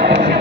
Yeah.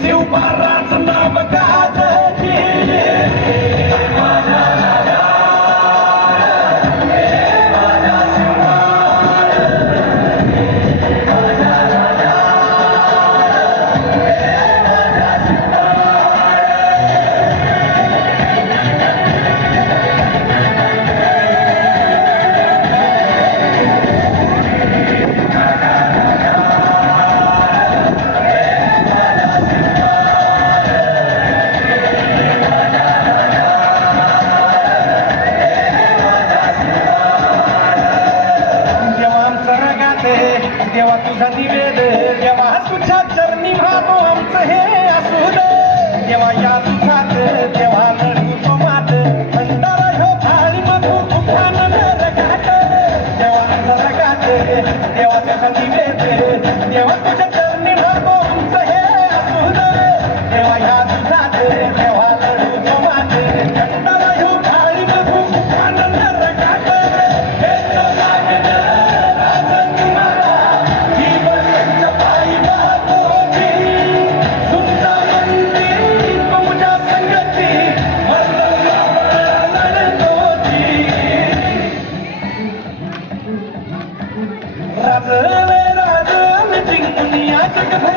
Seu parra निवेद जेव्हा तुझ्या चरणी भातो आमचं हे असू दे. जेव्हा या तुझात तेव्हा लढू तो मात. अंधारा ह्यो थाळी मधू तुफान रगात जेव्हा आमचं रगात तेव्हा तुझा निवेद तेव्हा तुझ्या चरणी भातो आमचं हे असू दे. तेव्हा या तुझात तेव्हा থেকে